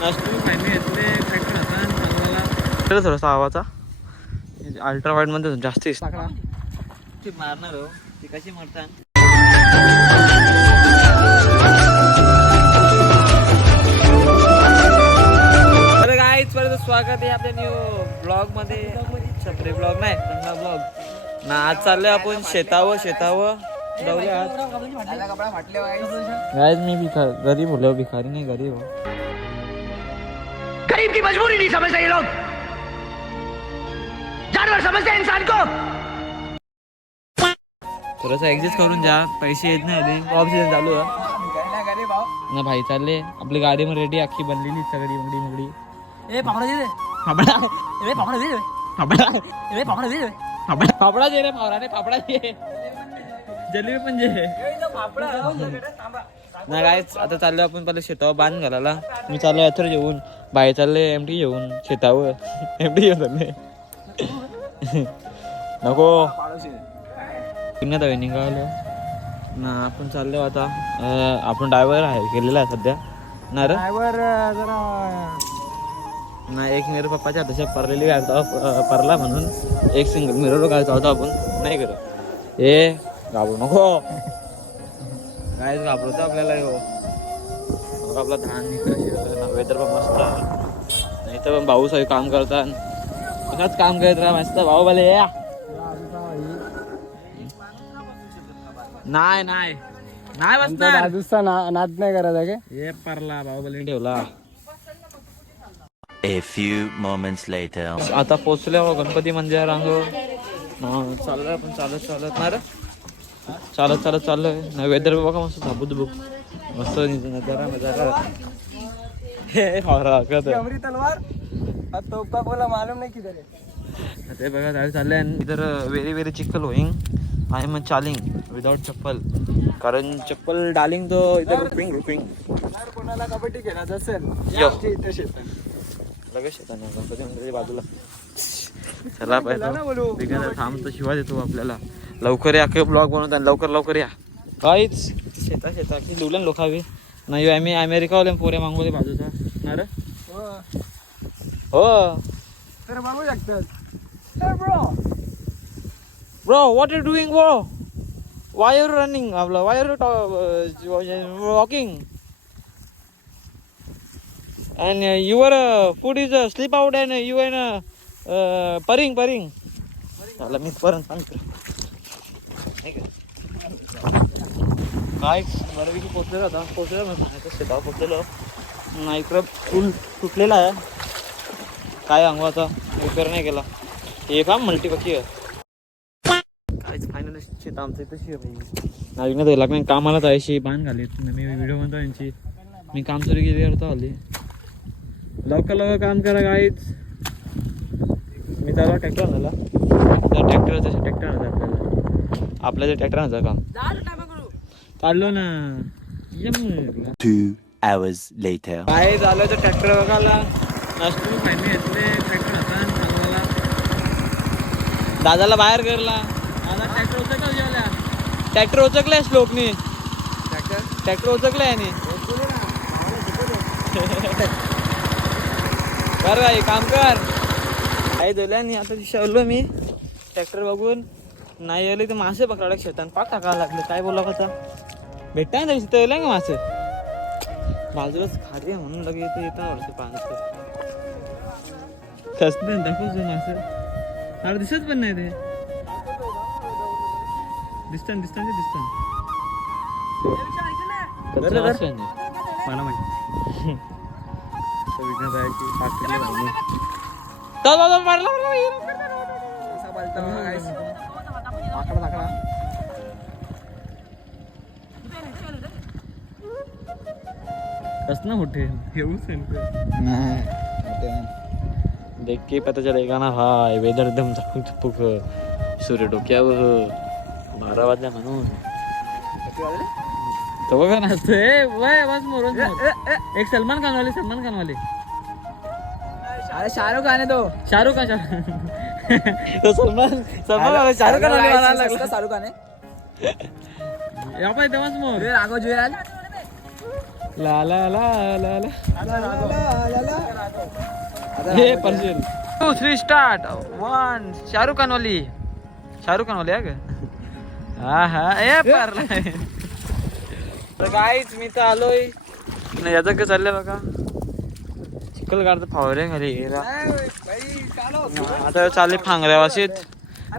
नाश्ता फायनली घेतले ट्रॅक्टर हातात थोडासा आवाजा अल्ट्रा वाईड मध्ये जास्त मारणार हो ती कशी मारतात. तर गाईज परत स्वागत आहे आपल्या न्यू ब्लॉग मध्ये. छपरी ब्लॉग नाही चांगला ब्लॉग ना. आज चाललोय आपण शेतावर गाईज मी गरीब बोललो भिकारी नाही गरीब हो. गरीब की मजबूरी नहीं समझते ये लोग, जानवर समझते हैं इंसान को. थोडंसं ऍडजस्ट करून जा. पैसे येत नाही ऑफ सीझन चालू आहे ना भाई. चालले आपली गाडी मग रेडी अख्खी बनलेली सगळी मुगडी. फाफडा जे रे फावराने फाफडा जे जलेबी पण जे ना गायच. आता चाललो आपण पहिले शेतावर बांध घालायला. मी चाललो यात्रा जेवून बाहेर चालले एमटी घेऊन शेतावर एमटी घेऊन चालले नको निघालो ना. आपण चाललो आता. आपण ड्रायव्हर आहे गेलेला आहे सध्या ना रे. ड्रायव्हर जरा ना एक मिरर पप्पाच्या हाताशी परलेली घालतो परला म्हणून एक सिंगल मिरर घालतो होतो आपण नाही करत. हे घाबरू नको काय घाबरतो आपल्याला. हो आपला धान वेदर पण मस्त नाही तर पण भाऊ सगळे काम करतात. पुन्हाच काम करत राहा मस्त भाऊ भले या. नाही नाही नाही बसणार दुसरा नाद नाही करायचा काय. हे परला भाऊ भले ठेवला. A few moments later. आता पोचल्यावर गणपती मंदिर रांगो चाललोय आपण चालत ना रे. चालत चाललोय ना. वेदर बघा मस्त धाबूक मस्त नजारा तलवार तोपा बोला मालूम नाही किधर आहे ते बघा. गाडी चाललंय इधर व्हेरी व्हेरी चिक्कल होईंग. आय एम चालिंग विदाउट चप्पल कारण चप्पल डालिंग तो इधर रुपिंग कोणाला कबड्डी खेळायचं असेल इथे शेतात लगेच शेताने गणपती मंदिराच्या बाजूला. चला पाहिजे थांबतो शिवा देतो आपल्याला. लवकर या अख्खे ब्लॉग बनवतात लवकर या काहीच शेता की लिवलं लोक हवे नाही. आम्ही अमेरिकावाले पोरे मागवले बाजूचा ना रे. हो तर मागू शकतात. Bro what are doing bro. Why are running आपला why are walking and your food is sleep out and you are purring. चला मी पर्यंत सांगतो काय बऱ्यापैकी पोचलेलो आता. शेतावर पोचलेलो नाही. इकडं फुल तुटलेला आहे काय अंगवाचा रिपेअर नाही केला. हे का मल्टीपक्षी आहे काहीच फायनल शेत आमचं तशी आहे भाई. नाविक नाही लागणार कामाला जायची बांध घालीत. मी व्हिडिओ बनतो यांची. मी काम सुरू केली करतो हल्ली. लवकर काम करा गाईच. मी चालू ट्रॅक्टर आणायला. ट्रॅक्टर आपल्या ट्रॅक्टर आणायचं काम चाललो ना. 2 hours later. काय झालं तर ट्रॅक्टर बघायला नाश्ता फायनली घेतले ट्रॅक्टर हातात चालवायला. दादाला बाहेर करला. दादा ट्रॅक्टर उचकला जेवल्या. ट्रॅक्टर उचकलाय श्लोकनी. ट्रॅक्टर उचकलाय आणि कर काय काम कर काही दिल्या आणि आता शिवलो मी. ट्रॅक्टर बघून नाही आले तर मासे पकडायला शेतात पाक टाकायला लागले. काय बोला आता भेटताय ना तिथं येईल का मासे बाजूलाच खाली म्हणून लगे येतं पाण्यात कस नाही दाखवतो मासे. अरे दिसत पण नाही ते दिसतात मला माहिती. कसं होते देख के पता चलेगा ना भाई. वेदर एकदम झपुक सूर्य डोक्यावर 12 वाजल्या म्हणून तो बघा ना बस मोरून. एक सलमान खान वाले अरे शाहरुख खान है तो. शाहरुख खान तो सलमान शाहरुख खान वाले शाहरुख खान है यहाँ पे तेव्हाच मोर राघव जुयाल ला ला ला ला ला हे पर्सेल 2 3 स्टार्ट 1 शाहरुख खान वाली आहे का हा ए पारला तर काहीच मी तर आलोय नाही याचं काय चाललंय बघा चिखल काढतं फावरे खाली आता चालले फांगऱ्या वाशीत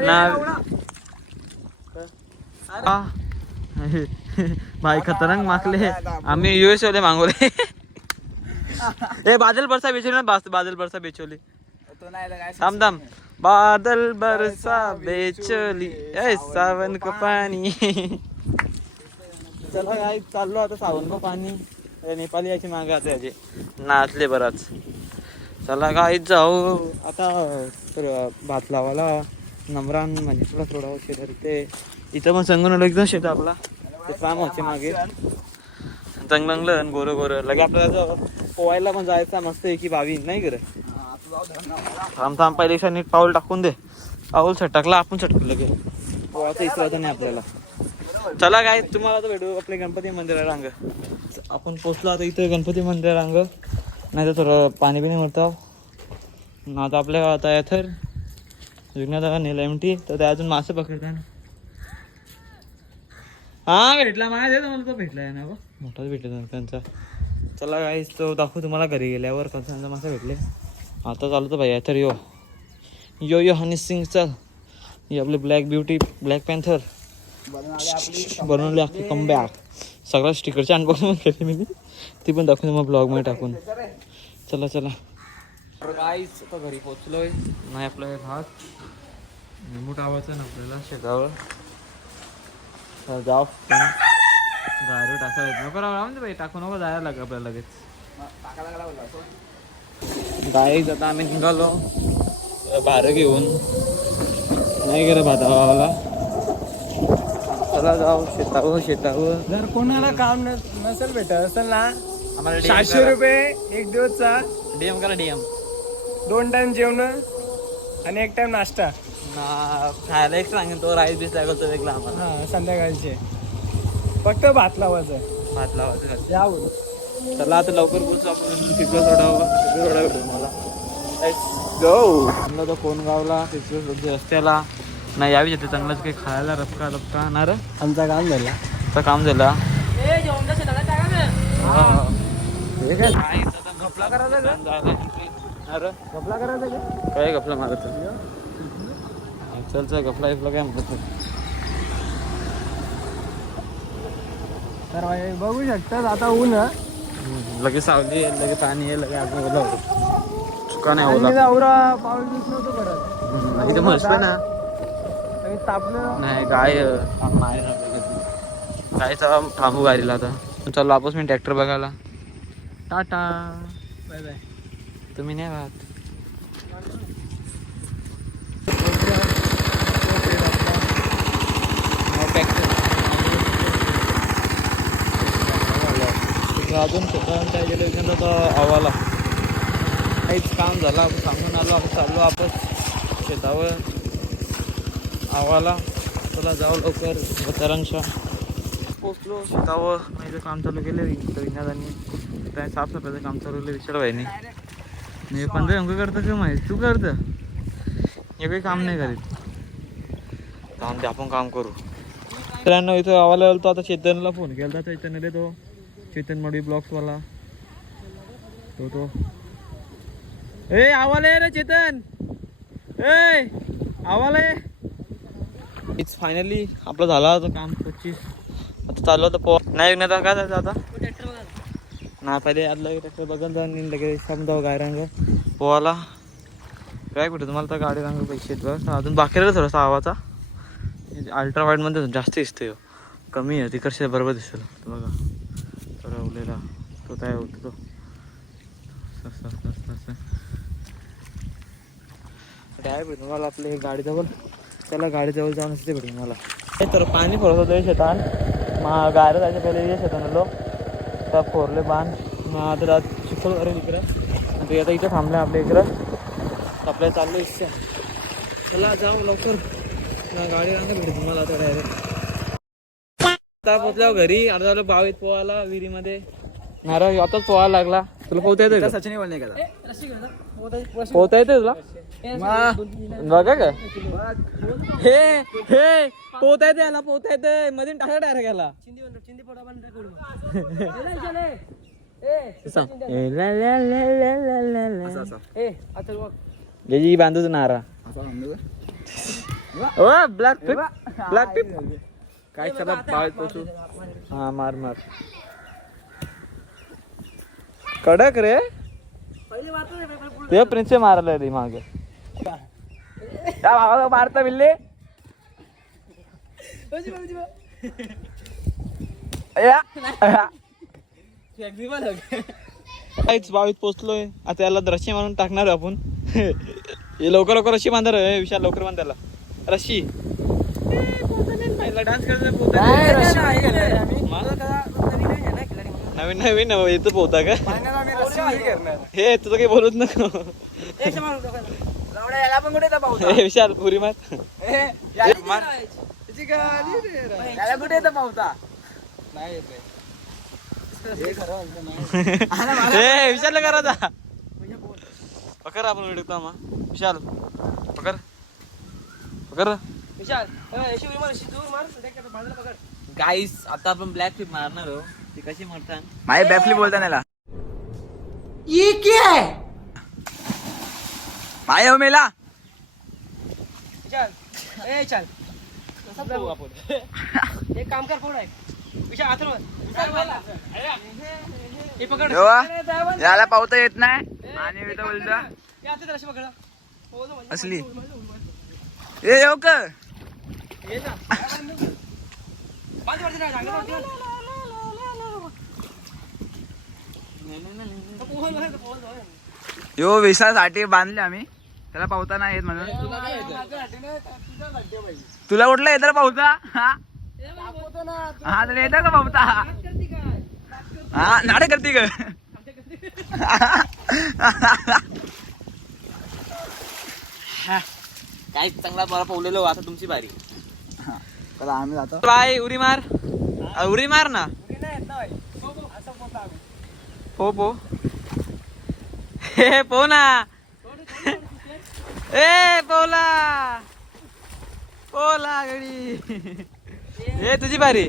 ना भाई खतरनाक मागले आम्ही US वाले मागवले ए बादल बरसा बेचवली ना बादल बरसा बेचवली थांब थांब बादल बरसा बेचवली ए सावन का पाणी चला काय चाललो आता सावन का पाणी नेपाली याची मागे आता याचे नाचले बराच चला काय जाऊ आता भात लावायला नम्रान म्हणजे थोडा शेत ते इथं पण संगून एकदम शेत आपला ते फार्म होते मागे चांगलं गोरं लगे आपल्याला पोवायला पण जायचा मस्त आहे की 22 नाही करत थांब पहिले एक नीट पाऊल टाकून दे पाऊल सटकला आपण सटकलं लगे पोवायचं इसरायचं नाही आपल्याला चला काय तुम्हाला तर भेटू आपल्या गणपती मंदिर रांग आपण पोचलो आता इथे गणपती मंदिर रांग नाही तर थोडं पाणी बिणी म्हणतो आता आपल्या आता थर विघ्नात नेलं एमटी तर त्या अजून मासे पकडतात हा भेटला माझ्या मला तो भेटलाय ना मोठाच भेटला त्यांचा चला काहीच तो दाखवू तुम्हाला घरी गेल्यावर त्यांचा मासा भेटले आता चालू तर भाई तर यो हनी सिंग चल ही आपली ब्लॅक ब्युटी ब्लॅक पॅन्थर बनवली आपली कमबॅक सगळ्या स्टिकरची अनबॉक्सिंग केली मी ती पण दाखवून मग ब्लॉगमध्ये टाकून चला काहीच आता घरी पोचलोय नाही आपलं हे भात निमूट आवायचं ना आपल्याला शेतावर जाऊ गाडी टाकायला नको राहून भाई टाकू नको जायला लागेल आपल्याला लगेच गाईच आता आम्ही निघालो भार घेऊन नाही गेलं भातावाला चला जाऊ शेतावर जर कोणाला काम नसेल भेटत असेल ना आम्हाला 700 रुपये एक दिवसचा DM करा DM 2 टाइम जेवण आणि 1 टाइम नाश्ता खायला एक सांगेन तो राईस बीस लागल तो वेगळा आम्हाला हा संध्याकाळचे फक्त भात लावायचं भात लावायचं यावं चला आता लवकर बोलतो आपण तिकडं सोडा भेटू मला गो आपला तो कोण गावला तिकडं रस्त्याला नाही यावी येते चांगलंच काही खायला रपका ना रे आमचा काम झाला आता काम झाला घपला करायचा घपला करायचा काय गपला मारत चल गपला इफला काय म्हणत तर बघू शकतात आता ऊन लगेच सावली लगेच पाणी आहे लगे अजून ओला होतो चुका नाही ओला आवरा पाऊल दिस नव्हतं करत इथे मस्त ना तापलं नाही गाय नाही गायचा थांबू गाडीला आता चल वापस मी ट्रॅक्टर बघायला टाटा बाय बाय तुम्ही नाही राहत अजून शेतात काय गेलं तर आवाला काहीच काम झालं आपण सांगून आलो आपण चाललो आपण शेतावर आवाला चला जाऊ लवकर बचारांच्या पोचलो शेतावर नाही काम चालू केले विज्ञानाने काय साफसफाईचं काम चालवलं विचार व्हाय नाही 15 अंक करतं का माहीत तू करतं हे काही काम नाही करीत काम ते आपण काम करू मित्रांनो इथं आवाला तो आता चेतनला फोन केला होता चेतन तो चेतन मडी ब्लॉग्सवाला तो ए आवाला रे चेतन ए आवाला इट्स फायनली आपलं झालं होतं काम 25 आता चालू होतं नाही विकण्यात काय जायचं आता नाही पहिले आदला ट्रॅक्टर बघून जाऊन लगेच समजावं गाय रंग पोवाला काय कुठे तुम्हाला तर गाडी रंग पैसे येत अजून बाकी राहिलं थोडासा आवाचा अल्ट्रा वाईडमध्ये जास्त दिसतोय कमी आहे तिकडचे बरोबर दिसेल बघा तो रवलेला तो काय होतो तो काय भेटू तुम्हाला आपल्या गाडीजवळ त्याला गाडीजवळ जाऊन असते भेटू मला तर पाणी फोडत होतं शेतात मग गायला जायचं पहिले शेतात आलो तर फोरले बांध मग आता चिखल करेल इकडं ते आता इथं थांबलं आपल्या इकडं आपल्याला चाललो इच्छा चला जाऊ लवकर गाडी रांगा भेटू तुम्हाला आता डायरेक्ट आता पोचल्यावर घरी अर्धा झालं 22 पोहायला विहिरीमध्ये नारळ आताच पोहायला लागला. तुला पोहता येते का? सचिन बोलणे का पोहता येते तुला बघा का हे हे पोहता येते याला पोहता येते मध्ये टाका डायरेक्ट याला जी बांधूच नारा ब्लॅक टिप ब्लॅक टिप काय चला बाळ पोचू. हा मार मार कडक रे ते प्रिन्स मारलं रे मागे मारता बिल्ले बावीत पोचलोय आता याला रशी म्हणून टाकणार आपण हे लवकर लवकर रशी बांधणार आहे विशाल लवकर बांध त्याला रशी डान्स करत नवीन नवीन येतो पोहता का हे तुझं काही बोलूच नको हे विशाल पुरी मार कुठे येतं पावता हे विशाल करा पकड आपण व्हिडिओ विशाल पकड पकड गाईस आता आपण ब्लॅक फ्लिप मारणार आहोत. ती कशी मारतात माझे बॅफली बोलता नाही माय हो मेला एक काम कर फोड आहे विशाल हात याला पावता येत नाही आणि बोलता असली ए येऊ का यो विसासाठी बांधले आम्ही त्याला पावता नाही येत म्हणून तुला कुठला येतं पावता हा तुला येतं का पावता हा नाटक करते का काय चांगला बरा पोहलेलो आता तुमची बारी चला आम्ही जातो बाय उरी मार ना पो पो हे पो ना ए पोला पोला गडी हे तुझी बारी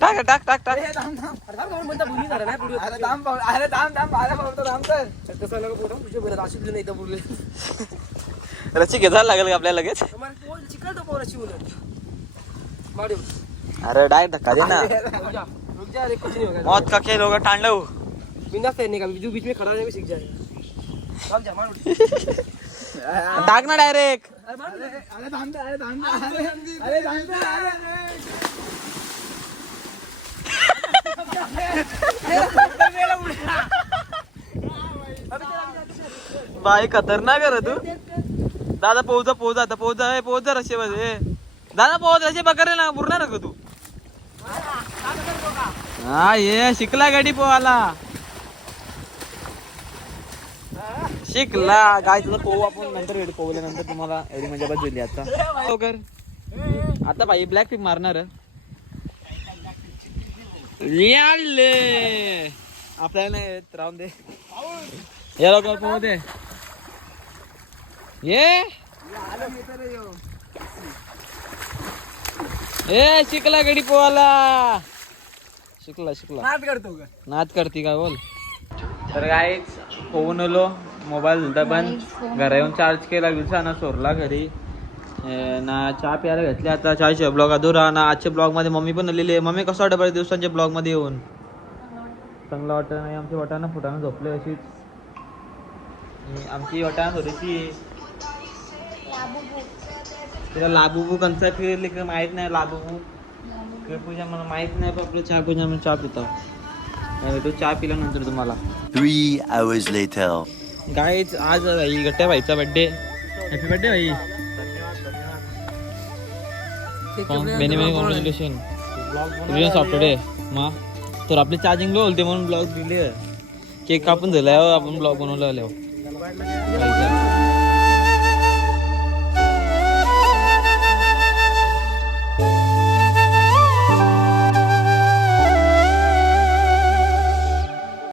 टाक टाक टाक टाक रची घेतायला लागेल का आपल्याला लगेच अरे डायरेक्ट धक्का दे ना मौत का खेल होगा तांडव बीच में खड़ा रहने सीख जाए टाक ना डायरेक्ट बाई खतरनाक आहे रे तू दादा पोहचा पोहचा आता पोहचा पोहचा रशे मध्ये दादा पोहच रशे पकडले ना बुरणार का तू हा ये शिकला गाडी पोहाला शिकला काय तुला पोहू आपण नंतर पोहल्यानंतर तुम्हाला एवढी मजा बसली आता लवकर आता भाई ब्लॅक पिक मारणार आपल्याला राहून दे या लवकर पोहू दे ये शिकला गडी पोहाला शिकला नाद करती का बोल तर गाईच पोहून आलो मोबाईल होता पण घरा येऊन चार्ज केला दिवसानं सोरला घरी ना चहा प्यायला घेतली आता चहाचे ब्लॉग अधुरा ना आजच्या ब्लॉग मध्ये मम्मी पण आलेली आहे मम्मी कसं वाटतं बऱ्याच दिवसांच्या ब्लॉग मध्ये येऊन चांगलं वाटत नाही आमची वटानं फुटानं झोपले अशीच आमची वटानं थोडीशी तिला लाबूबू कंचा फिरले का माहित नाही लाबूबू पूजा मला माहित नाही पण आपलं चहा पूजा चहा पितो तो चहा पिल्यानंतर तुम्हाला 3 hours later. गाईच आज भाई गट्ट्या भाईचा बर्थडे हॅपी बर्थडे भाई मेनी मेनी कॉंग्रॅच्युलेशन रिलीज सॉफ्टडे मा तर आपली चार्जिंग लो होते म्हणून ब्लॉग दिले केक कापून झाला आपण ब्लॉग बनवला आलो